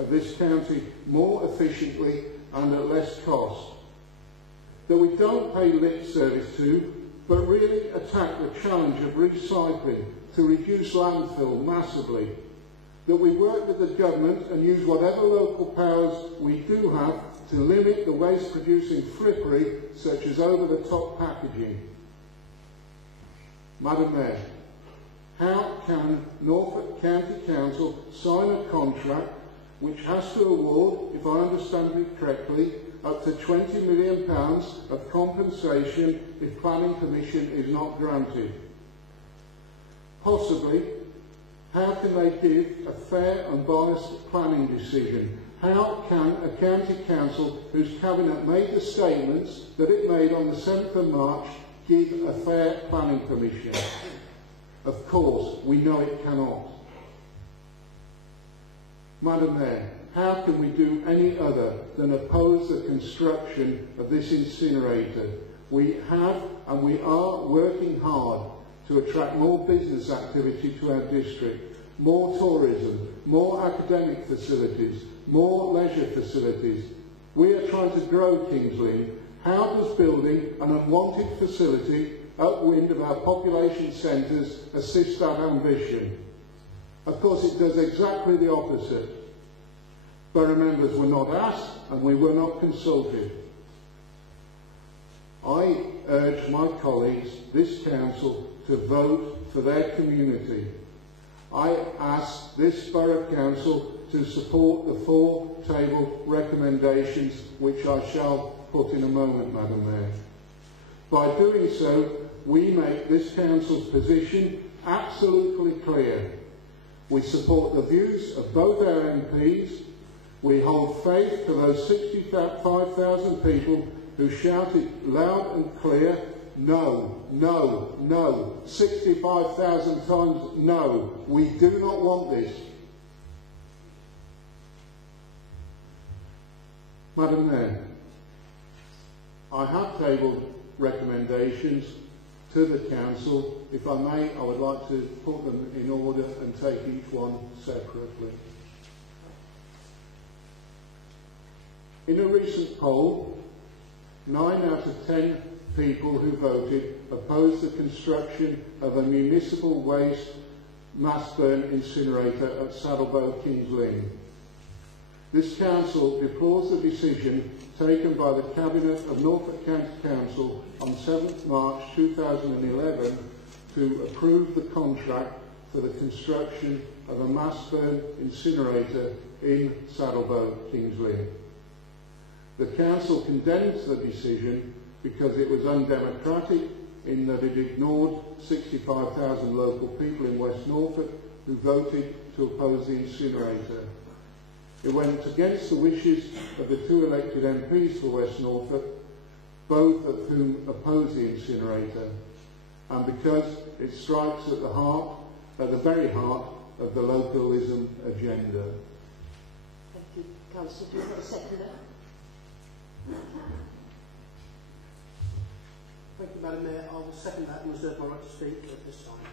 of this county more efficiently and at less cost. That we don't pay lip service to, but really attack the challenge of recycling to reduce landfill massively. That we work with the government and use whatever local powers we do have to limit the waste-producing frippery such as over-the-top packaging. Madam Mayor, how can Norfolk County Council sign a contract which has to award, if I understand it correctly, up to £20 million of compensation if planning permission is not granted? Possibly, how can they give a fair and biased planning decision? How can a county council whose cabinet made the statements that it made on the 7th of March give a fair planning permission? Of course, we know it cannot. Madam Mayor, how can we do any other than oppose the construction of this incinerator? We have and we are working hard to attract more business activity to our district, more tourism, more academic facilities, more leisure facilities. We are trying to grow Kings Lynn. How does building an unwanted facility upwind of our population centres assist that ambition? Of course it does exactly the opposite. Borough members were not asked and we were not consulted. I urge my colleagues, this council, to vote for their community. I ask this Borough Council to support the 4 tabled recommendations which I shall put in a moment, Madam Mayor. By doing so, we make this council's position absolutely clear. We support the views of both our MPs. We hold faith to those 65,000 people who shouted loud and clear, no, no, no, 65,000 times no. We do not want this. Madam Mayor, I have tabled recommendations to the Council. If I may, I would like to put them in order and take each one separately. In a recent poll, 9 out of 10 people who voted opposed the construction of a municipal waste mass burn incinerator at Saddlebow, Kings Lynn. This council deplores the decision taken by the Cabinet of Norfolk County Council on 7th March 2011 to approve the contract for the construction of a mass burn incinerator in Saddlebow, Kings Lynn. The council condemns the decision because it was undemocratic in that it ignored 65,000 local people in West Norfolk who voted to oppose the incinerator. It went against the wishes of the 2 elected MPs for West Norfolk, both of whom opposed the incinerator, and because it strikes at the very heart of the localism agenda. Thank you. Councillor, do you want to second that? Thank you, Madam Mayor. I will second that and reserve my right to speak at this time.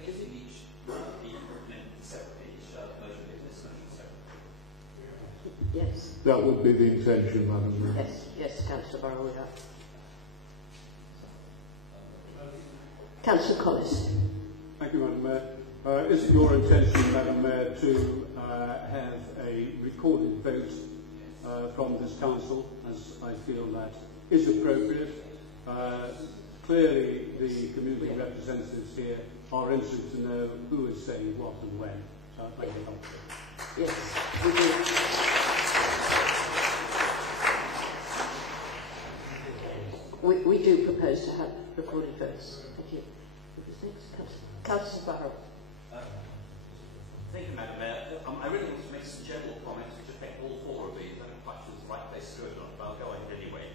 I guess each be recommended separately, each motion business motion separately. Yes. That would be the intention, Madam Mayor. Yes, yes, Councillor Barrow, we have. Councillor Collis. Thank you, Madam Mayor. Is it your intention, Madam Mayor, to have a recorded vote from this council, as I feel that is appropriate? Clearly, the community representatives here are interested to know who is saying what and when. So I think helpful. Yes, we do. We do propose to have recorded votes. Thank you. Councillor Barrow. Thank you, Madam Mayor. I really want to make some general comments which affect all 4 of these. I don't quite sure it's the right place to do it or not, but I'll go ahead anyway.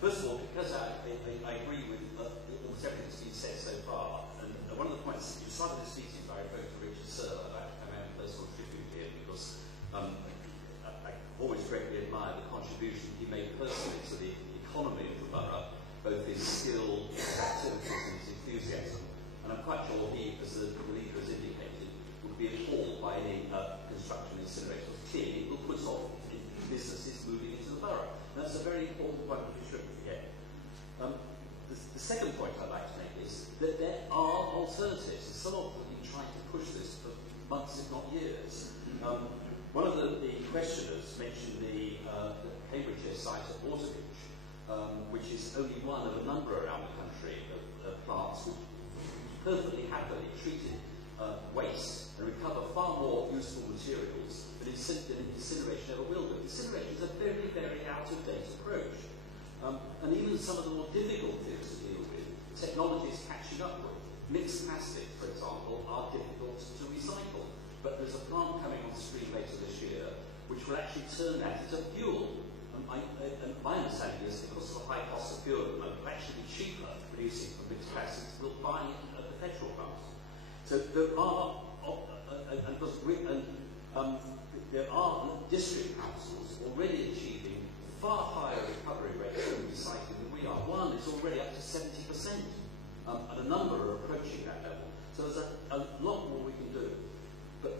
First of all, because I agree with almost everything that's been said so far, and one of the points you started this meeting by referring to Richard Searle, about a man personal tribute here, because I always greatly admire the contribution he made personally to the economy of the borough, both his skill, his activities and his enthusiasm. And I'm quite sure he, as the leader has indicated, ideas. One of the questioners mentioned the Cambridgeshire site at Waterbeach, which is only one of a number around the country of plants which perfectly happily treated waste and recover far more useful materials than incineration ever will do. Incineration is a very, very out-of-date approach. And even some of the more difficult things to deal with, technology is catching up with. Mixed plastics, for example, are difficult to recycle. But there's a plant coming on stream later this year which will actually turn that into fuel. And my understanding is, because of the high cost of fuel at the moment, it will actually be cheaper producing from mixed plastics than buying it at the petrol pumps. So there are, there are district councils already achieving far higher recovery rates from recycling than we are. One is already up to 70%, and a number are approaching that level. So there's a lot more we can do. But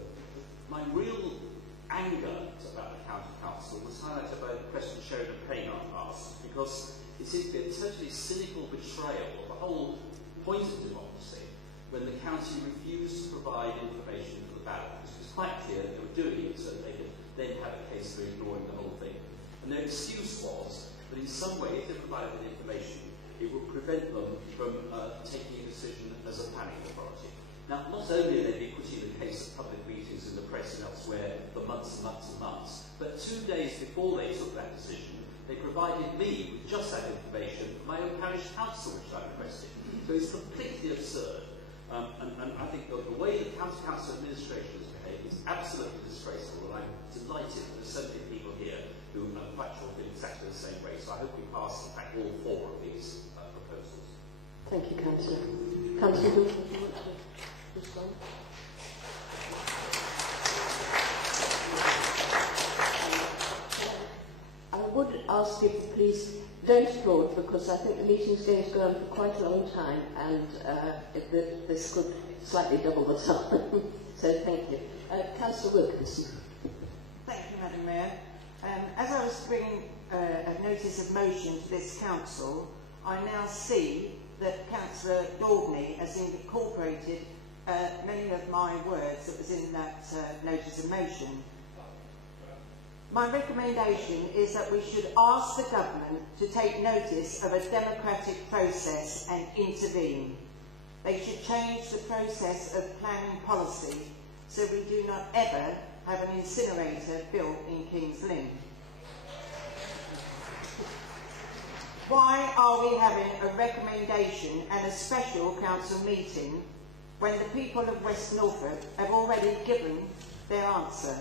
my real anger about the county council was highlighted by the question Sheridan Payne asked, because it seems to be a totally cynical betrayal of the whole point of democracy when the county refused to provide information for the ballot. It was quite clear they were doing it so that they could then have a case for ignoring the whole thing. And their excuse was that in some way, if they provided the information, it would prevent them from taking a decision as a planning authority. Now, not only are they putting the case at public meetings in the press and elsewhere for months and months and months, but 2 days before they took that decision, they provided me with just that information from my own parish council, which I requested. So it's completely absurd. And I think the way the county council administration has behaved is absolutely disgraceful, and I'm delighted that there's so many people here who are quite sure feel exactly the same way. So I hope we pass, in fact, all 4 of these proposals. Thank you, Councillor. Councillor Wilson, do you want to respond? I would ask you to please don't applaud, because I think the meeting is going to go on for quite a long time, and this could slightly double the time. So thank you. Councillor Wilkinson. Thank you, Madam Mayor. As I was bringing a notice of motion to this council, I now see that Councillor Daubney has incorporated many of my words that was in that notice of motion. My recommendation is that we should ask the government to take notice of a democratic process and intervene. They should change the process of planning policy so we do not ever have an incinerator built in King's Lynn. Why are we having a recommendation and a special council meeting when the people of West Norfolk have already given their answer?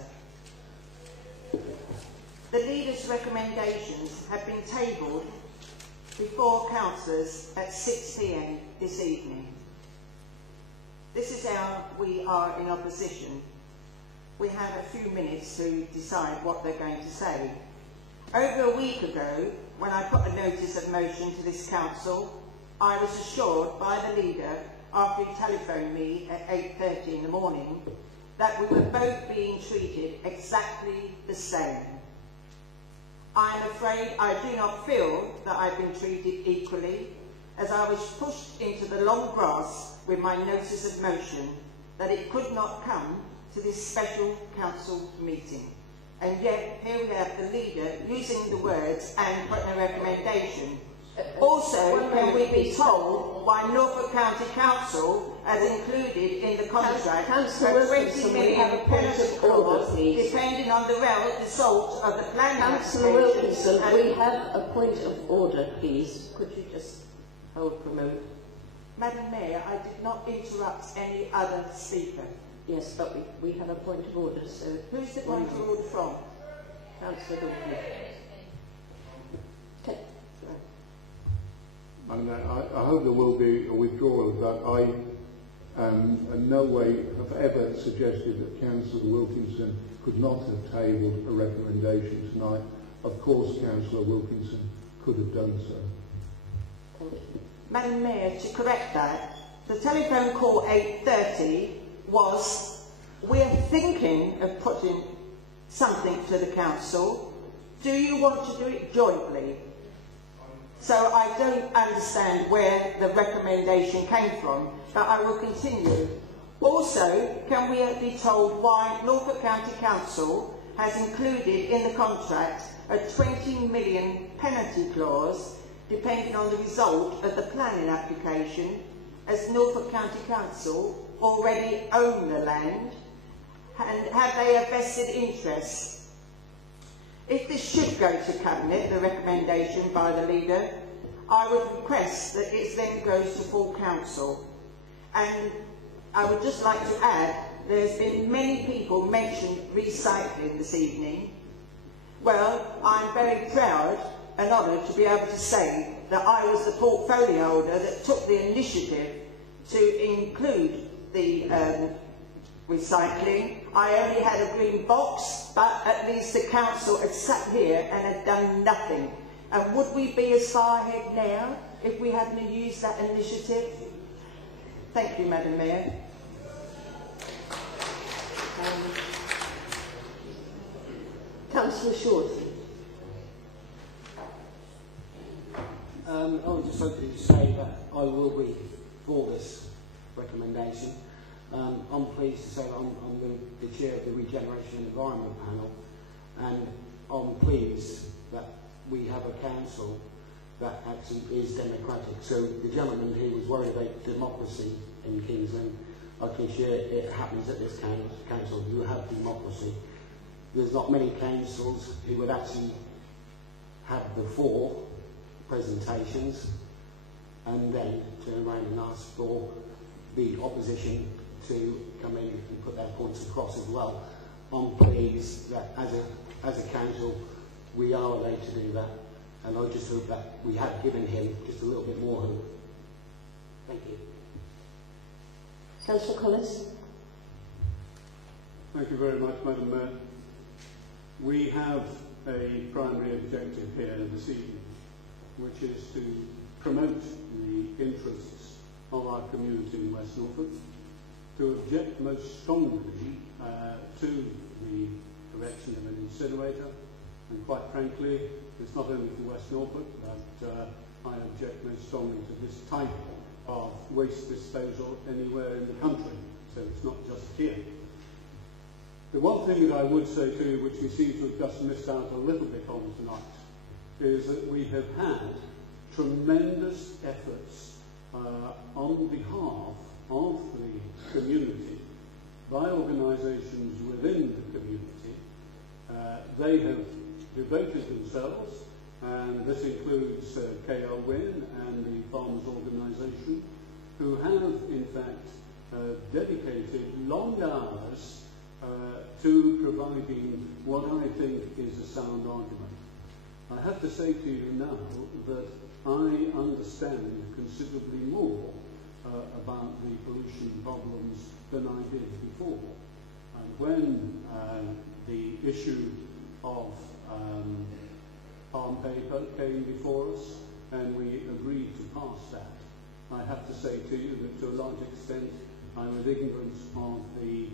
The leaders' recommendations have been tabled before councillors at 6 p.m. this evening. This is how we are in opposition. We have a few minutes to decide what they're going to say. Over a week ago, when I put a notice of motion to this council, I was assured by the leader, after he telephoned me at 8:30 in the morning, that we were both being treated exactly the same. I am afraid I do not feel that I've been treated equally, as I was pushed into the long grass with my notice of motion that it could not come to this special council meeting. And yet, here we have the leader using the words and putting a recommendation. Also, can we be told why Norfolk County Council has included in the contract a 20 million penalty clause depending on the result of the planning Councillor Wilkinson, we have a point of order, please. Could you just hold for a moment? Madam Mayor, I did not interrupt any other speaker. Yes, but we have a point of order, so... Who's the point of order from? Councillor Wilkinson. Okay. Madam Mayor, I hope there will be a withdrawal of that. I in no way have ever suggested that Councillor Wilkinson could not have tabled a recommendation tonight. Of course, Councillor Wilkinson could have done so. Thank you. Madam Mayor, to correct that, the telephone call 8:30 was, we're thinking of putting something to the council. Do you want to do it jointly? So I don't understand where the recommendation came from, but I will continue Also, can we be told why Norfolk County Council has included in the contract a 20 million penalty clause depending on the result of the planning application, as Norfolk County Council already own the land, and have they a vested interest? If this should go to Cabinet, the recommendation by the leader, I would request that it then goes to full council. And I would just like to add, there's been many people mention recycling this evening. Well, I'm very proud and honoured to be able to say that I was the portfolio holder that took the initiative to include the recycling. I only had a green box, but at least the council had sat here and had done nothing. And would we be as far ahead now if we hadn't used that initiative? Thank you, Madam Mayor. Councillor Short. I would just like to say that I will be for this recommendation. I'm pleased to say that I'm the chair of the Regeneration and Environment Panel, and I'm pleased that we have a council that actually is democratic. So the gentleman who was worried about democracy in King's Lynn, I can share it happens at this council. You have democracy. There's not many councils who would actually have the 4 presentations and then turn around and ask for the opposition to come in and put their points across as well. I'm pleased that as a council we are allowed to do that, and I just hope that we have given him just a little bit more hope. Thank you. Councillor Collins. Thank you very much, Madam Mayor. We have a primary objective here this evening, which is to promote the interests of our community in West Norfolk, to object most strongly to the erection of an incinerator, and quite frankly, it's not only for West Norfolk, but I object most strongly to this type of waste disposal anywhere in the country, so it's not just here. The one thing that I would say to you, which we seem to have just missed out a little bit on tonight, is that we have had tremendous efforts on behalf of the community by organisations within the community. They have devoted themselves, and this includes KL Wynn and the Farmers Organisation, who have in fact dedicated long hours to providing what I think is a sound argument. I have to say to you now that I understand considerably more about the pollution problems than I did before. And when the issue of palm paper came before us and we agreed to pass that, I have to say to you that to a large extent I was ignorant of the